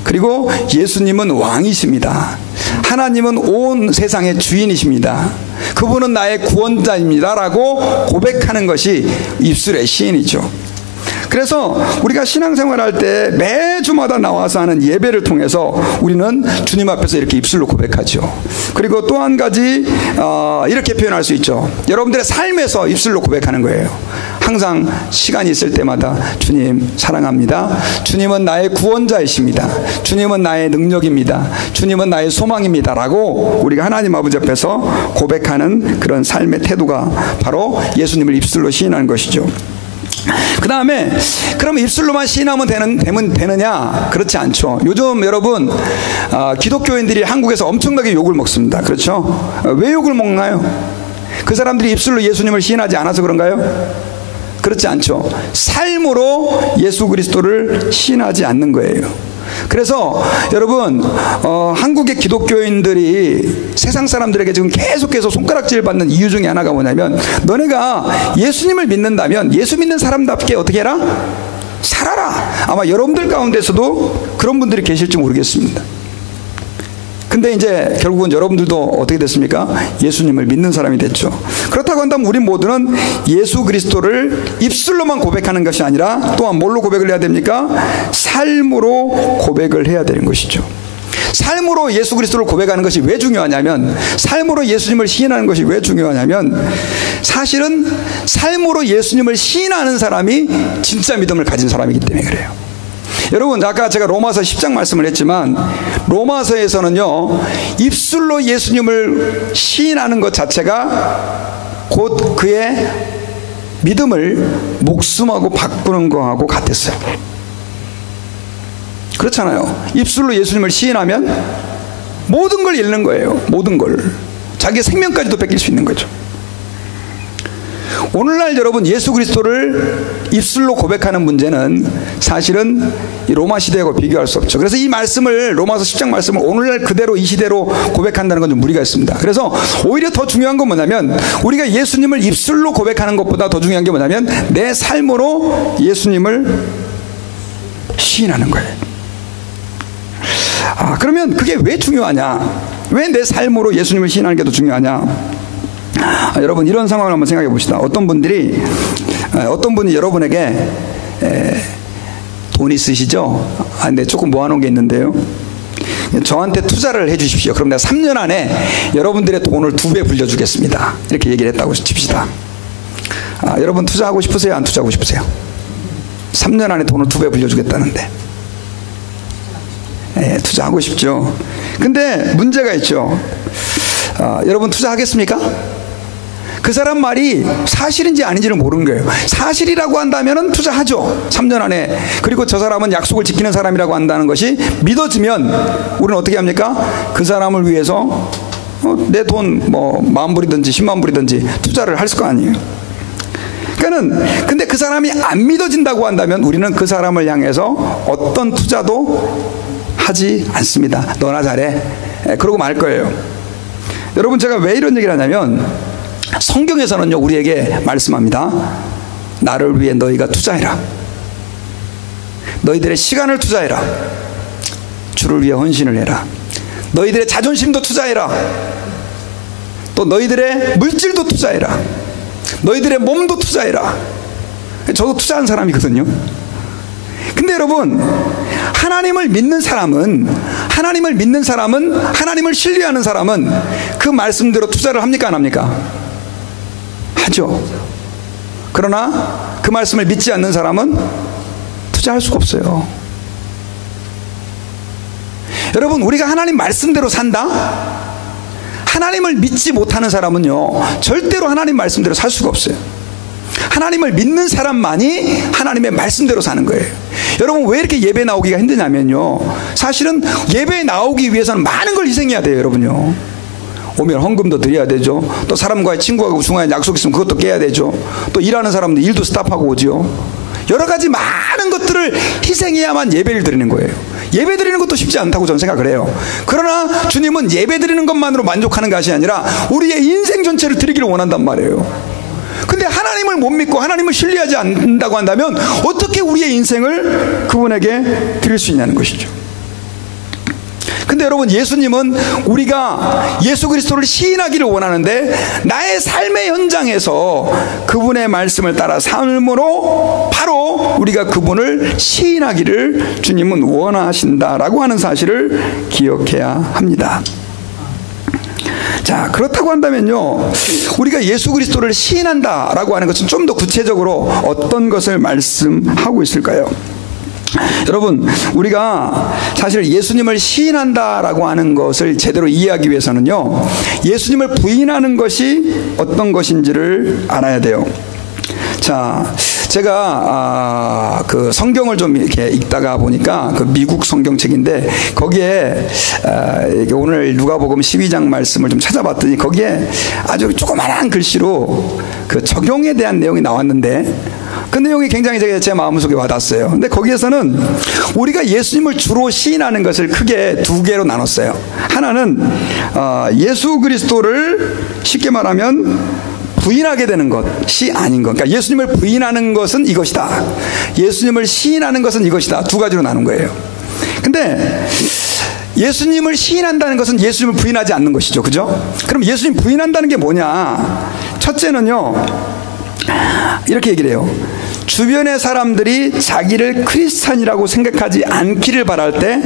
그리고 예수님은 왕이십니다. 하나님은 온 세상의 주인이십니다. 그분은 나의 구원자입니다 라고 고백하는 것이 입술의 시인이죠. 그래서 우리가 신앙생활할 때 매주마다 나와서 하는 예배를 통해서 우리는 주님 앞에서 이렇게 입술로 고백하죠. 그리고 또 한 가지 이렇게 표현할 수 있죠. 여러분들의 삶에서 입술로 고백하는 거예요. 항상 시간이 있을 때마다 주님 사랑합니다. 주님은 나의 구원자이십니다. 주님은 나의 능력입니다. 주님은 나의 소망입니다 라고 우리가 하나님 아버지 앞에서 고백하는 그런 삶의 태도가 바로 예수님을 입술로 시인하는 것이죠. 그 다음에 그럼 입술로만 시인하면 되느냐? 그렇지 않죠. 요즘 여러분 기독교인들이 한국에서 엄청나게 욕을 먹습니다. 그렇죠? 왜 욕을 먹나요? 그 사람들이 입술로 예수님을 시인하지 않아서 그런가요? 그렇지 않죠. 삶으로 예수 그리스도를 시인하지 않는 거예요. 그래서 여러분 한국의 기독교인들이 세상 사람들에게 지금 계속해서 손가락질 받는 이유 중에 하나가 뭐냐면, 너네가 예수님을 믿는다면 예수 믿는 사람답게 어떻게 해라? 살아라. 아마 여러분들 가운데서도 그런 분들이 계실지 모르겠습니다. 근데 이제 결국은 여러분들도 어떻게 됐습니까? 예수님을 믿는 사람이 됐죠. 그렇다고 한다면 우리 모두는 예수 그리스도를 입술로만 고백하는 것이 아니라 또한 뭘로 고백을 해야 됩니까? 삶으로 고백을 해야 되는 것이죠. 삶으로 예수 그리스도를 고백하는 것이 왜 중요하냐면, 삶으로 예수님을 시인하는 것이 왜 중요하냐면, 사실은 삶으로 예수님을 시인하는 사람이 진짜 믿음을 가진 사람이기 때문에 그래요. 여러분, 아까 제가 로마서 10장 말씀을 했지만, 로마서에서는요, 입술로 예수님을 시인하는 것 자체가 곧 그의 믿음을 목숨하고 바꾸는 거하고 같았어요. 그렇잖아요. 입술로 예수님을 시인하면 모든 걸 잃는 거예요. 모든 걸. 자기의 생명까지도 뺏길 수 있는 거죠. 오늘날 여러분, 예수 그리스도를 입술로 고백하는 문제는 사실은 이 로마 시대하고 비교할 수 없죠. 그래서 이 말씀을, 로마서 10장 말씀을 오늘날 그대로 이 시대로 고백한다는 건 좀 무리가 있습니다. 그래서 오히려 더 중요한 건 뭐냐면, 우리가 예수님을 입술로 고백하는 것보다 더 중요한 게 뭐냐면 내 삶으로 예수님을 시인하는 거예요. 그러면 그게 왜 중요하냐? 왜 내 삶으로 예수님을 시인하는 게 더 중요하냐? 여러분, 이런 상황을 한번 생각해 봅시다. 어떤 분이 여러분에게 돈 있으시죠? 근데 조금 모아놓은 게 있는데요. 저한테 투자를 해 주십시오. 그럼 내가 3년 안에 여러분들의 돈을 2배 불려주겠습니다. 이렇게 얘기를 했다고 칩시다. 여러분 투자하고 싶으세요? 안 투자하고 싶으세요? 3년 안에 돈을 2배 불려주겠다는데. 투자하고 싶죠. 근데 문제가 있죠. 여러분 투자하겠습니까? 그 사람 말이 사실인지 아닌지는 모르는 거예요. 사실이라고 한다면 투자하죠. 3년 안에. 그리고 저 사람은 약속을 지키는 사람이라고 한다는 것이 믿어지면 우리는 어떻게 합니까? 그 사람을 위해서 내 돈 뭐 10,000불이든지 100,000불이든지 투자를 할 거 아니에요. 근데 그 사람이 안 믿어진다고 한다면 우리는 그 사람을 향해서 어떤 투자도 하지 않습니다. 너나 잘해. 그러고 말 거예요. 여러분, 제가 왜 이런 얘기를 하냐면, 성경에서는요, 우리에게 말씀합니다. 나를 위해 너희가 투자해라. 너희들의 시간을 투자해라. 주를 위해 헌신을 해라. 너희들의 자존심도 투자해라. 또 너희들의 물질도 투자해라. 너희들의 몸도 투자해라. 저도 투자한 사람이거든요. 근데 여러분, 하나님을 믿는 사람은, 하나님을 신뢰하는 사람은 그 말씀대로 투자를 합니까, 안 합니까? 하죠. 그러나 그 말씀을 믿지 않는 사람은 투자할 수가 없어요. 여러분, 우리가 하나님 말씀대로 산다? 하나님을 믿지 못하는 사람은요, 절대로 하나님 말씀대로 살 수가 없어요. 하나님을 믿는 사람만이 하나님의 말씀대로 사는 거예요. 여러분, 왜 이렇게 예배 나오기가 힘드냐면요, 사실은 예배에 나오기 위해서는 많은 걸 희생해야 돼요. 여러분요, 오면 헌금도 드려야 되죠. 또 사람과의 친구하고 중간에 약속 있으면 그것도 깨야 되죠. 또 일하는 사람들 일도 스탑하고 오지요. 여러 가지 많은 것들을 희생해야만 예배를 드리는 거예요. 예배 드리는 것도 쉽지 않다고 저는 생각을 해요. 그러나 주님은 예배 드리는 것만으로 만족하는 것이 아니라 우리의 인생 전체를 드리기를 원한단 말이에요. 근데 하나님을 못 믿고 하나님을 신뢰하지 않는다고 한다면 어떻게 우리의 인생을 그분에게 드릴 수 있냐는 것이죠. 그런데 여러분, 예수님은 우리가 예수 그리스도를 시인하기를 원하는데 나의 삶의 현장에서 그분의 말씀을 따라 삶으로 바로 우리가 그분을 시인하기를 주님은 원하신다라고 하는 사실을 기억해야 합니다. 자, 그렇다고 한다면요, 우리가 예수 그리스도를 시인한다라고 하는 것은 좀 더 구체적으로 어떤 것을 말씀하고 있을까요? 여러분, 우리가 사실 예수님을 시인한다라고 하는 것을 제대로 이해하기 위해서는요, 예수님을 부인하는 것이 어떤 것인지를 알아야 돼요. 자, 제가 그 성경을 좀 이렇게 읽다가 보니까 그 미국 성경책인데 거기에 오늘 누가복음 12장 말씀을 좀 찾아봤더니 거기에 아주 조그마한 글씨로 그 적용에 대한 내용이 나왔는데 그 내용이 굉장히 제 마음속에 와닿았어요. 근데 거기에서는 우리가 예수님을 주로 시인하는 것을 크게 두 개로 나눴어요. 하나는 예수 그리스도를 쉽게 말하면 부인하게 되는 것이 아닌 것. 그러니까 예수님을 부인하는 것은 이것이다, 예수님을 시인하는 것은 이것이다, 두 가지로 나눈 거예요. 근데 예수님을 시인한다는 것은 예수님을 부인하지 않는 것이죠. 그죠? 그럼 예수님 부인한다는 게 뭐냐? 첫째는요, 이렇게 얘기를 해요. 주변의 사람들이 자기를 크리스찬이라고 생각하지 않기를 바랄 때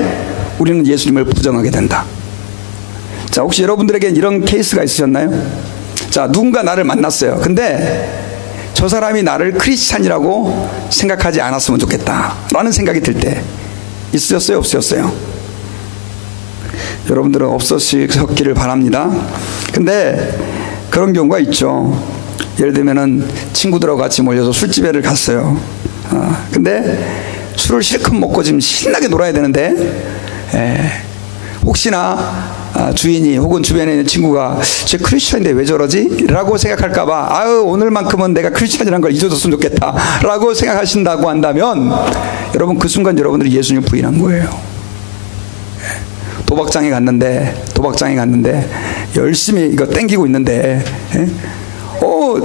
우리는 예수님을 부정하게 된다. 자, 혹시 여러분들에겐 이런 케이스가 있으셨나요? 자, 누군가 나를 만났어요. 근데 저 사람이 나를 크리스찬이라고 생각하지 않았으면 좋겠다 라는 생각이 들 때 있으셨어요? 없으셨어요? 여러분들은 없으셨기를 바랍니다. 근데 그런 경우가 있죠. 예를 들면은 친구들하고 같이 몰려서 술집에를 갔어요. 근데 술을 실컷 먹고 지금 신나게 놀아야 되는데 혹시나 주인이 혹은 주변에 있는 친구가 쟤 크리스찬인데 왜 저러지? 라고 생각할까봐 아유, 오늘만큼은 내가 크리스찬이라는 걸 잊어줬으면 좋겠다 라고 생각하신다고 한다면 여러분, 그 순간 여러분들이 예수님을 부인한 거예요. 도박장에 갔는데 열심히 이거 땡기고 있는데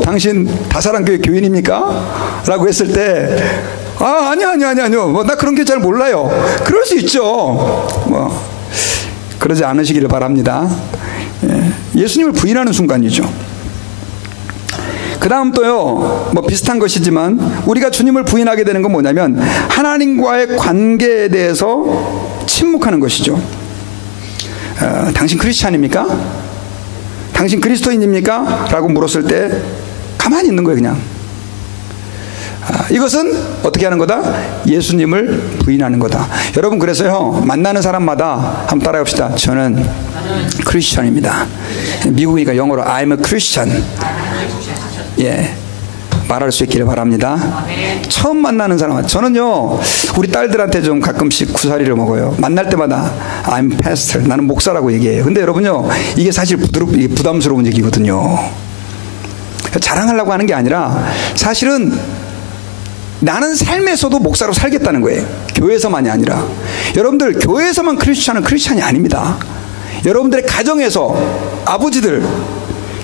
당신 다사랑교회 교인입니까? 라고 했을 때 아니요 뭐, 나 그런 게 잘 몰라요. 그럴 수 있죠. 뭐 그러지 않으시기를 바랍니다. 예수님을 부인하는 순간이죠. 그 다음 또요, 뭐 비슷한 것이지만 우리가 주님을 부인하게 되는 건 뭐냐면 하나님과의 관계에 대해서 침묵하는 것이죠. 당신 크리스찬입니까? 당신 그리스도인입니까? 라고 물었을 때 가만히 있는 거예요, 그냥. 이것은 어떻게 하는 거다? 예수님을 부인하는 거다. 여러분, 그래서요, 만나는 사람마다 한번 따라해 봅시다. 저는 크리스천입니다. 미국이니까 영어로 I'm a Christian. 예, 말할 수 있기를 바랍니다. 처음 만나는 사람, 저는요, 우리 딸들한테 좀 가끔씩 구사리를 먹어요. 만날 때마다 I'm pastor, 나는 목사라고 얘기해요. 근데 여러분요, 이게 사실 부담스러운 얘기거든요. 자랑하려고 하는 게 아니라 사실은 나는 삶에서도 목사로 살겠다는 거예요. 교회에서만이 아니라. 여러분들, 교회에서만 크리스찬은 크리스찬이 아닙니다. 여러분들의 가정에서 아버지들,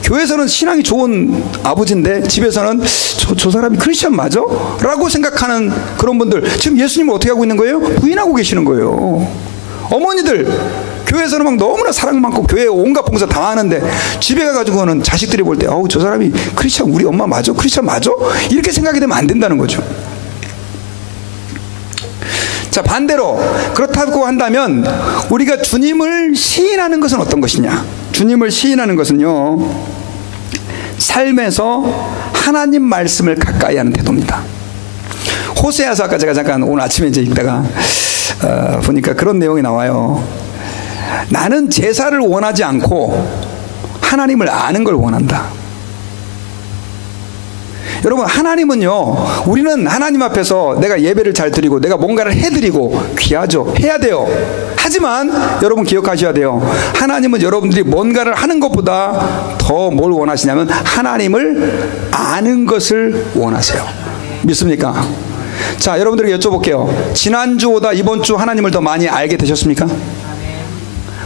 교회에서는 신앙이 좋은 아버지인데 집에서는 저 사람이 크리스찬 맞아? 라고 생각하는 그런 분들, 지금 예수님을 어떻게 하고 있는 거예요? 부인하고 계시는 거예요. 어머니들, 교회에서는 막 너무나 사랑 많고 교회에 온갖 봉사 다 하는데 집에 가가지고는 자식들이 볼 때 저 사람이 크리스찬, 우리 엄마 맞아? 크리스찬 맞아? 이렇게 생각이 되면 안 된다는 거죠. 자, 반대로 그렇다고 한다면 우리가 주님을 시인하는 것은 어떤 것이냐? 주님을 시인하는 것은요, 삶에서 하나님 말씀을 가까이 하는 태도입니다. 호세아서 아까 제가 잠깐 오늘 아침에 이제 읽다가 보니까 그런 내용이 나와요. 나는 제사를 원하지 않고 하나님을 아는 걸 원한다. 여러분, 하나님은요, 우리는 하나님 앞에서 내가 예배를 잘 드리고 내가 뭔가를 해드리고 귀하죠. 해야 돼요. 하지만 여러분 기억하셔야 돼요. 하나님은 여러분들이 뭔가를 하는 것보다 더 뭘 원하시냐면 하나님을 아는 것을 원하세요. 믿습니까? 자, 여러분들에게 여쭤볼게요. 지난주보다 이번 주 하나님을 더 많이 알게 되셨습니까?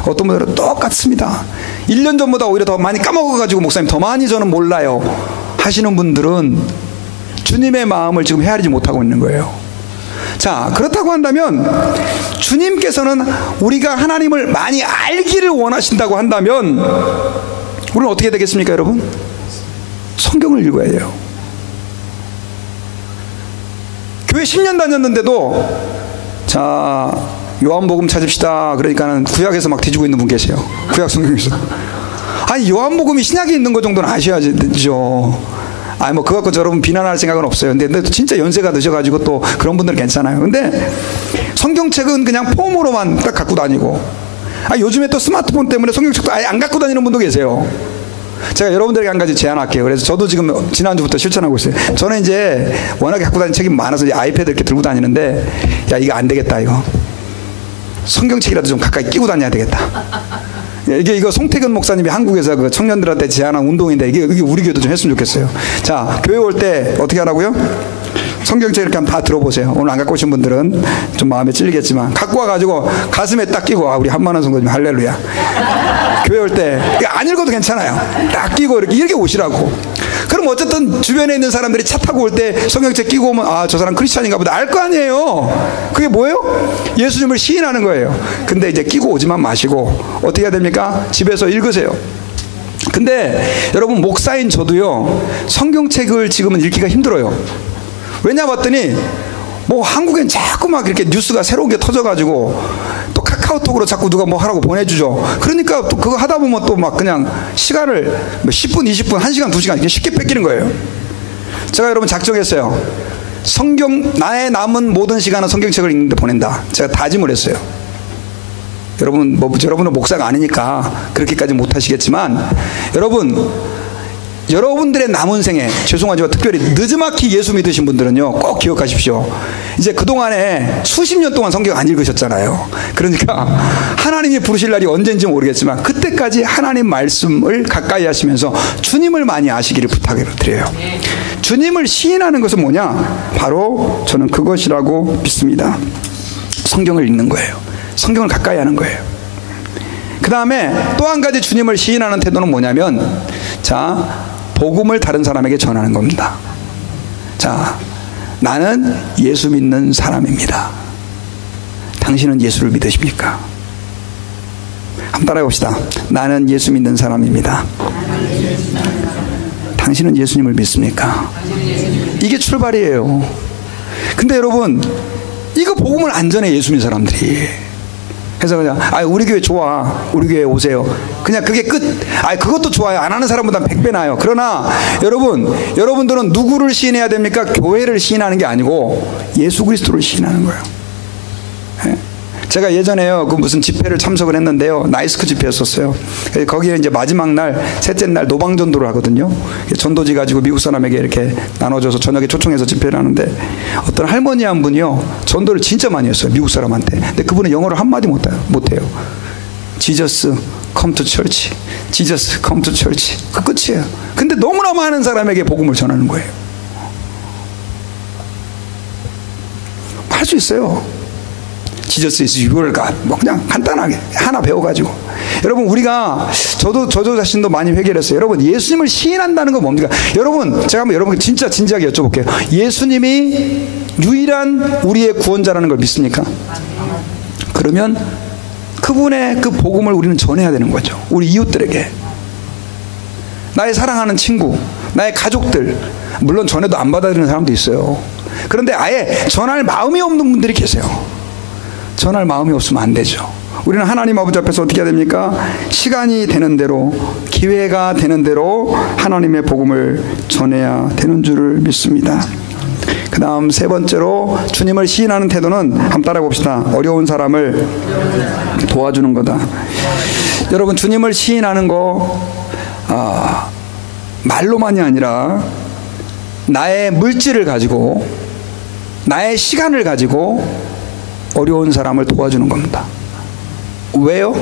어떤 분들은 똑같습니다. 1년 전보다 오히려 더 많이 까먹어가지고 목사님 더 많이 저는 몰라요 하시는 분들은 주님의 마음을 지금 헤아리지 못하고 있는 거예요. 자, 그렇다고 한다면 주님께서는 우리가 하나님을 많이 알기를 원하신다고 한다면 우리는 어떻게 되겠습니까, 여러분? 성경을 읽어야 돼요. 교회 10년 다녔는데도 자, 요한복음 찾읍시다 그러니까는 구약에서 막 뒤지고 있는 분 계세요. 구약 성경에서. 아니, 요한복음이 신약에 있는 것 정도는 아셔야죠. 아니, 뭐 그거 갖고 여러분 비난할 생각은 없어요. 근데 진짜 연세가 드셔가지고 또 그런 분들은 괜찮아요. 근데 성경책은 그냥 폼으로만 딱 갖고 다니고, 요즘에 또 스마트폰 때문에 성경책도 아예 안 갖고 다니는 분도 계세요. 제가 여러분들에게 한 가지 제안할게요. 그래서 저도 지금 지난주부터 실천하고 있어요. 저는 이제 워낙에 갖고 다니는 책이 많아서 이제 아이패드 이렇게 들고 다니는데, 야, 이거 안 되겠다, 이거. 성경책이라도 좀 가까이 끼고 다녀야 되겠다. 이거 송태근 목사님이 한국에서 그 청년들한테 제안한 운동인데, 이게 우리 교회도 좀 했으면 좋겠어요. 자, 교회 올 때 어떻게 하라고요? 성경책 이렇게 한번 다 들어보세요. 오늘 안 갖고 오신 분들은 좀 마음에 찔리겠지만, 갖고 와가지고 가슴에 딱 끼고, 우리 한만원 성도님 할렐루야. 교회 올 때 안 읽어도 괜찮아요. 딱 끼고 이렇게 오시라고. 그럼 어쨌든 주변에 있는 사람들이 차 타고 올 때 성경책 끼고 오면, 저 사람 크리스찬인가 보다 알 거 아니에요. 그게 뭐예요? 예수님을 시인하는 거예요. 근데 이제 끼고 오지만 마시고 어떻게 해야 됩니까? 집에서 읽으세요. 근데 여러분, 목사인 저도요, 성경책을 지금은 읽기가 힘들어요. 왜냐 봤더니 뭐 한국엔 자꾸 막 이렇게 뉴스가 새로운 게 터져가지고 또 카카오톡으로 자꾸 누가 뭐 하라고 보내주죠. 그러니까 또 그거 하다 보면 또 막 그냥 시간을 뭐 10분, 20분, 1시간, 2시간 이렇게 쉽게 뺏기는 거예요. 제가 여러분 작정했어요. 나의 남은 모든 시간은 성경책을 읽는데 보낸다. 제가 다짐을 했어요. 여러분, 여러분은 목사가 아니니까 그렇게까지 못하시겠지만, 여러분들의 남은 생에, 죄송하지만 특별히 늦지막히 예수 믿으신 분들은요, 꼭 기억하십시오. 이제 그동안에 수십 년 동안 성경 안 읽으셨잖아요. 그러니까 하나님이 부르실 날이 언젠지 모르겠지만 그때까지 하나님 말씀을 가까이 하시면서 주님을 많이 아시기를 부탁드려요. 주님을 시인하는 것은 뭐냐? 바로 저는 그것이라고 믿습니다. 성경을 읽는 거예요. 성경을 가까이 하는 거예요. 그 다음에 또 한 가지 주님을 시인하는 태도는 뭐냐면, 자, 복음을 다른 사람에게 전하는 겁니다. 자, 나는 예수 믿는 사람입니다. 당신은 예수를 믿으십니까? 한번 따라해 봅시다. 나는 예수 믿는 사람입니다. 당신은 예수님을 믿습니까? 이게 출발이에요. 근데 여러분, 이거 복음을 안 전해, 예수 믿는 사람들이. 그래서 그냥 우리 교회 좋아, 우리 교회 오세요, 그냥 그게 끝. 그것도 좋아요. 안 하는 사람보다 100배 나아요. 그러나 여러분들은 누구를 시인해야 됩니까? 교회를 시인하는 게 아니고 예수 그리스도를 시인하는 거예요. 네? 제가 예전에요, 그 무슨 집회를 참석을 했는데요, 나이스크 집회였었어요. 거기에 이제 마지막 날, 셋째 날 노방전도를 하거든요. 전도지 가지고 미국 사람에게 이렇게 나눠줘서 저녁에 초청해서 집회를 하는데, 어떤 할머니 한 분이요, 전도를 진짜 많이 했어요, 미국 사람한테. 근데 그분은 영어를 한마디 못해요. Jesus come to church, Jesus come to church, 그 끝이에요. 근데 너무나 많은 사람에게 복음을 전하는 거예요. 할 수 있어요. Jesus is your God. 뭐 그냥 간단하게 하나 배워가지고. 여러분, 우리가 저도 자신도 많이 회개했어요. 여러분, 예수님을 시인한다는 건 뭡니까? 여러분, 제가 한번 여러분께 진짜 진지하게 여쭤볼게요. 예수님이 유일한 우리의 구원자라는 걸 믿습니까? 그러면 그분의 그 복음을 우리는 전해야 되는 거죠. 우리 이웃들에게. 나의 사랑하는 친구, 나의 가족들, 물론 전해도 안 받아들이는 사람도 있어요. 그런데 아예 전할 마음이 없는 분들이 계세요. 전할 마음이 없으면 안 되죠. 우리는 하나님 아버지 앞에서 어떻게 해야 됩니까? 시간이 되는 대로, 기회가 되는 대로 하나님의 복음을 전해야 되는 줄을 믿습니다. 그 다음 세 번째로 주님을 시인하는 태도는, 한번 따라해 봅시다. 어려운 사람을 도와주는 거다. 여러분, 주님을 시인하는 거 말로만이 아니라 나의 물질을 가지고, 나의 시간을 가지고 어려운 사람을 도와주는 겁니다. 왜요?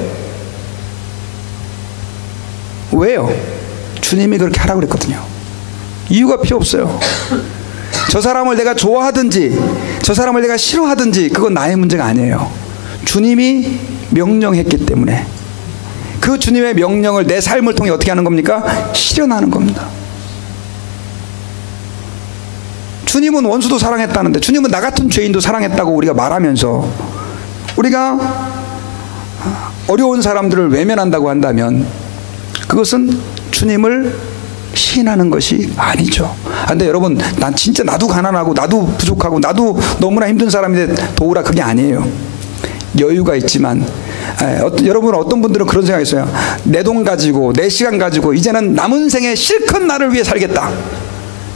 주님이 그렇게 하라고 그랬거든요. 이유가 필요 없어요. 저 사람을 내가 좋아하든지 저 사람을 내가 싫어하든지 그건 나의 문제가 아니에요. 주님이 명령했기 때문에 그 주님의 명령을 내 삶을 통해 어떻게 하는 겁니까? 실현하는 겁니다. 주님은 원수도 사랑했다는데, 주님은 나 같은 죄인도 사랑했다고 우리가 말하면서 우리가 어려운 사람들을 외면한다고 한다면 그것은 주님을 시인하는 것이 아니죠. 근데 여러분, 난 진짜 나도 가난하고 나도 부족하고 나도 너무나 힘든 사람인데 도우라, 그게 아니에요. 여유가 있지만 여러분, 어떤 분들은 그런 생각이 있어요. 내 돈 가지고 내 시간 가지고 이제는 남은 생에 실컷 나를 위해 살겠다.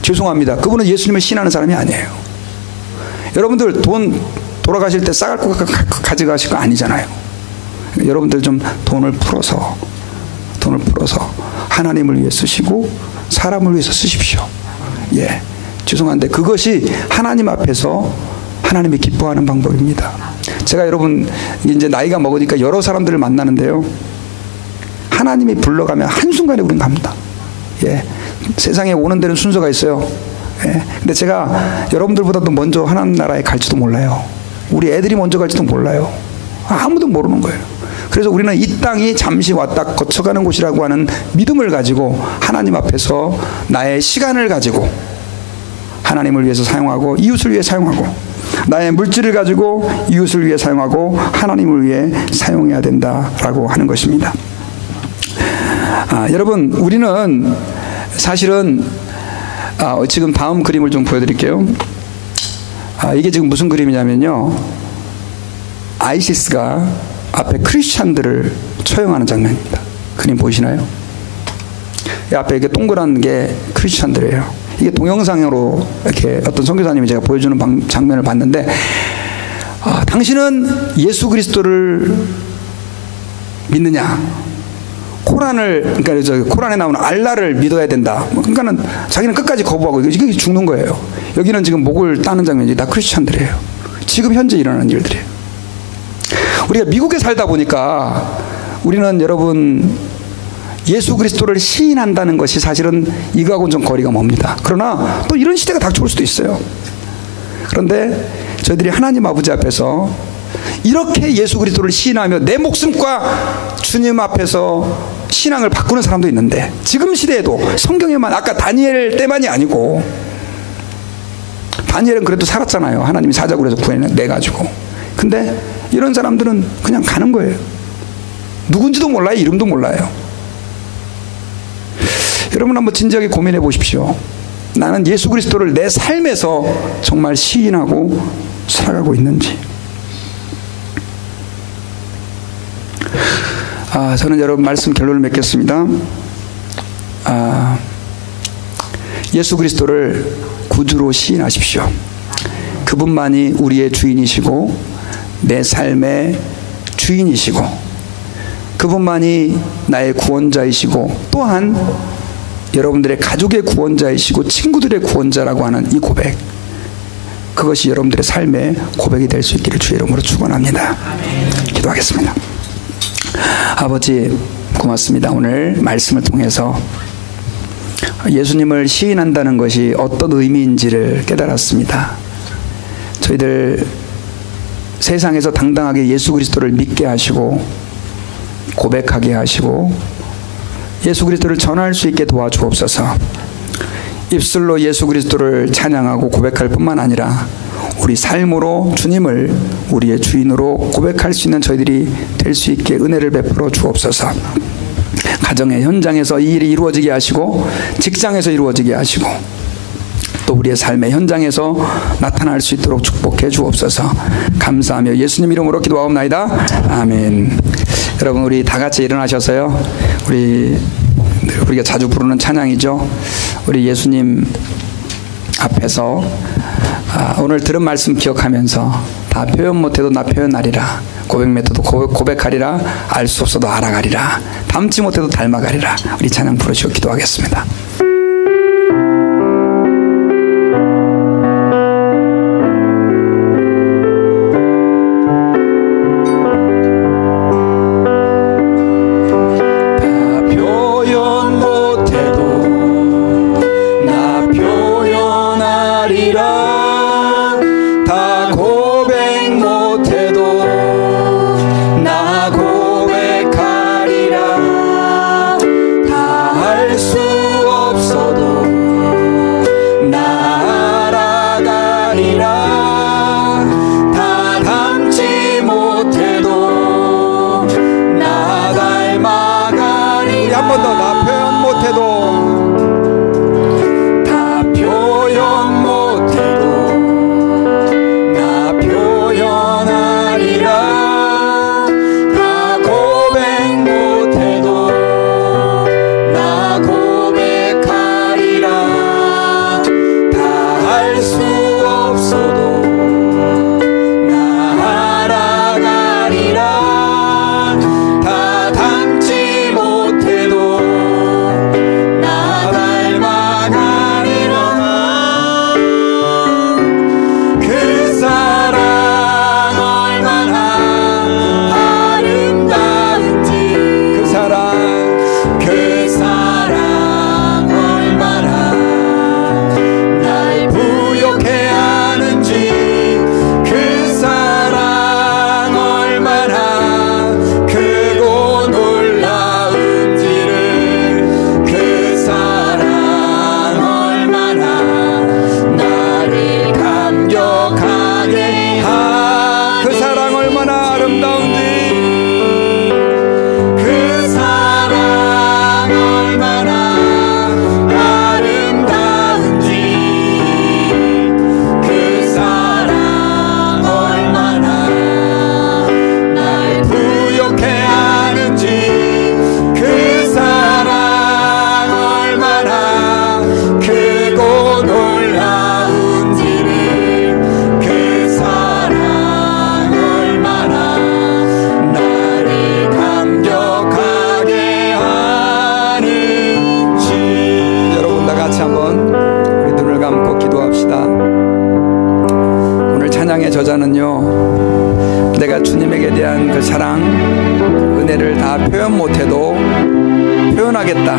죄송합니다. 그분은 예수님을 시인하는 사람이 아니에요. 여러분들 돈 돌아가실 때 싸갈 거 가져가실 거 아니잖아요. 여러분들 좀 돈을 풀어서 하나님을 위해 쓰시고 사람을 위해서 쓰십시오. 예, 죄송한데 그것이 하나님 앞에서 하나님이 기뻐하는 방법입니다. 제가 여러분 이제 나이가 먹으니까 여러 사람들을 만나는데요, 하나님이 불러가면 한순간에 우린 갑니다. 예, 세상에 오는 데는 순서가 있어요. 예, 근데 제가 여러분들보다도 먼저 하나님 나라에 갈지도 몰라요. 우리 애들이 먼저 갈지도 몰라요. 아무도 모르는 거예요. 그래서 우리는 이 땅이 잠시 왔다 거쳐가는 곳이라고 하는 믿음을 가지고 하나님 앞에서 나의 시간을 가지고 하나님을 위해서 사용하고 이웃을 위해 사용하고, 나의 물질을 가지고 이웃을 위해 사용하고 하나님을 위해 사용해야 된다라고 하는 것입니다. 여러분, 우리는 사실은 지금 다음 그림을 좀 보여드릴게요. 이게 지금 무슨 그림이냐면요, 아이시스가 앞에 크리스찬들을 처형하는 장면입니다. 그림 보이시나요? 이 앞에 이렇게 동그란 게 크리스찬들이에요. 이게 동영상으로 이렇게 어떤 선교사님이 제가 보여주는 장면을 봤는데, 당신은 예수 그리스도를 믿느냐? 그러니까 코란에 나오는 알라를 믿어야 된다. 그러니까는 자기는 끝까지 거부하고 이게 죽는 거예요. 여기는 지금 목을 따는 장면이 다 크리스찬들이에요. 지금 현재 일어나는 일들이에요. 우리가 미국에 살다 보니까 우리는 여러분 예수 그리스도를 시인한다는 것이 사실은 이거하고는 좀 거리가 멉니다. 그러나 또 이런 시대가 닥쳐올 수도 있어요. 그런데 저희들이 하나님 아버지 앞에서 이렇게 예수 그리스도를 시인하며 내 목숨과 주님 앞에서 신앙을 바꾸는 사람도 있는데, 지금 시대에도 성경에만, 아까 다니엘 때만이 아니고, 다니엘은 그래도 살았잖아요. 하나님이 사자굴 해서 구해내가지고. 근데 이런 사람들은 그냥 가는 거예요. 누군지도 몰라요. 이름도 몰라요. 여러분 한번 진지하게 고민해 보십시오. 나는 예수 그리스도를 내 삶에서 정말 시인하고 살아가고 있는지. 저는 여러분 말씀 결론을 맺겠습니다. 예수 그리스도를 구주로 시인하십시오. 그분만이 우리의 주인이시고 내 삶의 주인이시고 그분만이 나의 구원자이시고 또한 여러분들의 가족의 구원자이시고 친구들의 구원자라고 하는 이 고백, 그것이 여러분들의 삶의 고백이 될 수 있기를 주의 이름으로 축원합니다. 기도하겠습니다. 아버지 고맙습니다. 오늘 말씀을 통해서 예수님을 시인한다는 것이 어떤 의미인지를 깨달았습니다. 저희들 세상에서 당당하게 예수 그리스도를 믿게 하시고 고백하게 하시고 예수 그리스도를 전할 수 있게 도와주옵소서. 입술로 예수 그리스도를 찬양하고 고백할 뿐만 아니라 우리 삶으로 주님을 우리의 주인으로 고백할 수 있는 저희들이 될 수 있게 은혜를 베풀어 주옵소서. 가정의 현장에서 이 일이 이루어지게 하시고 직장에서 이루어지게 하시고 또 우리의 삶의 현장에서 나타날 수 있도록 축복해 주옵소서. 감사하며 예수님 이름으로 기도하옵나이다. 아멘. 여러분 우리 다 같이 일어나셔서요, 우리가 자주 부르는 찬양이죠. 우리 예수님 앞에서 오늘 들은 말씀 기억하면서 다 표현 못해도 나 표현하리라, 고백 못해도 고백하리라, 알 수 없어도 알아가리라, 닮지 못해도 닮아가리라. 우리 찬양 부르시고 기도하겠습니다. 수 없 번 더. 나 표현 못해도 저자는요, 내가 주님에게 대한 그 사랑, 그 은혜를 다 표현 못해도 표현하겠다.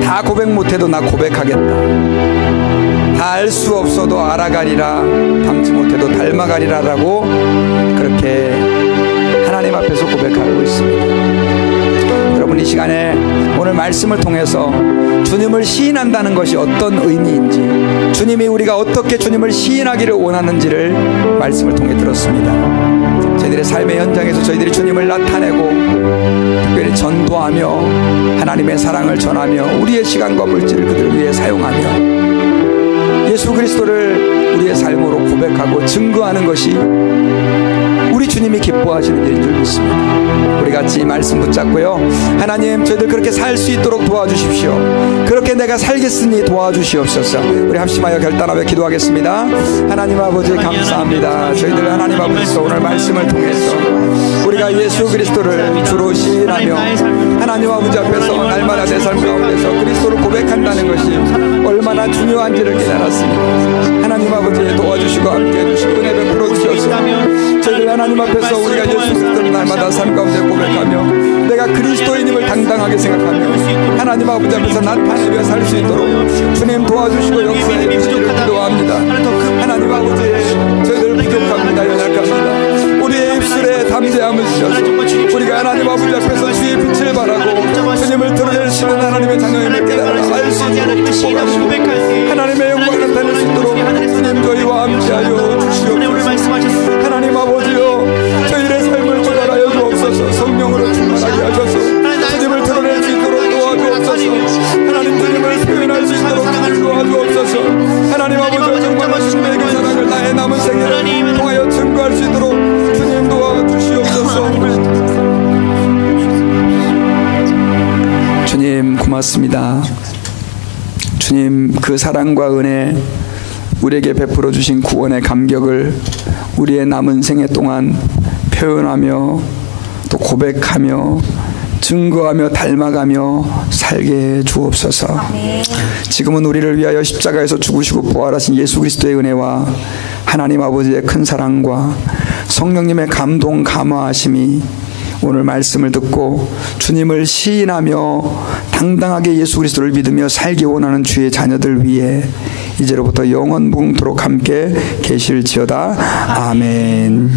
다 고백 못해도 나 고백하겠다. 다 알 수 없어도 알아가리라, 닮지 못해도 닮아가리라 라고 그렇게 하나님 앞에서 고백하고 있습니다. 여러분, 이 시간에 오늘 말씀을 통해서 주님을 시인한다는 것이 어떤 의미인지, 주님이 우리가 어떻게 주님을 시인하기를 원하는지를 말씀을 통해 들었습니다. 저희들의 삶의 현장에서 저희들이 주님을 나타내고 특별히 전도하며 하나님의 사랑을 전하며 우리의 시간과 물질을 그들 위해 사용하며 예수 그리스도를 우리의 삶으로 고백하고 증거하는 것이 우리 주님이 기뻐하시는 일인 줄 믿습니다. 우리 같이 이 말씀 붙잡고요, 하나님, 저희들 그렇게 살 수 있도록 도와주십시오. 그렇게 내가 살겠으니 도와주시옵소서. 우리 합심하여 결단하며 기도하겠습니다. 하나님 아버지, 감사합니다. 저희들 하나님 앞에서 오늘 말씀을 통해서 우리가 예수 그리스도를 주로 시인하며 하나님 아버지 앞에서 날마다 내 삶 가운데서 그리스도를 고백한다는 것이 얼마나 중요한지를 깨달았습니다. 하나님 아버지, 도와주시고 함께해 주시고 은혜 베풀어 주셔서 저희들 하나님 앞에서 우리가 예수 그리스도를 날마다 삶 가운데 고백하며 내가 그리스도인임을 당당하게 생각하며 하나님 아버지 앞에서 나타내며 살 수 있도록 주님 도와주시고 역사해 주시기를 기도합니다. 하나님 아버지, 저희들 부족합니다. 연약합니다. 우리의 입술에 담대함을 주셔서 우리가 하나님 아버지 앞에서 주의 빛을 바라고 주님을 드러낼 수 있는 하나님의 자녀임을 깨달아 알 수 있도록 축복하시고 하나님의 영광을 나타낼 수 있도록 주님 저희와 함께하여 주시옵소서. 하나님 아버지요, 저희들의 삶을 조달하여 주옵소서. 성령으로 충만하게 하셔서 주님을 드러낼 수 있도록 도와주옵소서. 하나님, 주님을 표현할 수 있도록 주님 도와주옵소서. 하나님 아버지, 정말 주님의 그 사랑을 나의 남은 생애를 통하여 증거할 수 있도록 주님 도와주시옵소서. 주님 고맙습니다. 주님, 그 사랑과 은혜, 우리에게 베풀어 주신 구원의 감격을 우리의 남은 생애 동안 표현하며 또 고백하며 증거하며 닮아가며 살게 해 주옵소서. 지금은 우리를 위하여 십자가에서 죽으시고 부활하신 예수 그리스도의 은혜와 하나님 아버지의 큰 사랑과 성령님의 감동 감화하심이 오늘 말씀을 듣고 주님을 시인하며 당당하게 예수 그리스도를 믿으며 살기 원하는 주의 자녀들 위해 이제로부터 영원 무궁토록 함께 계실지어다. 아멘.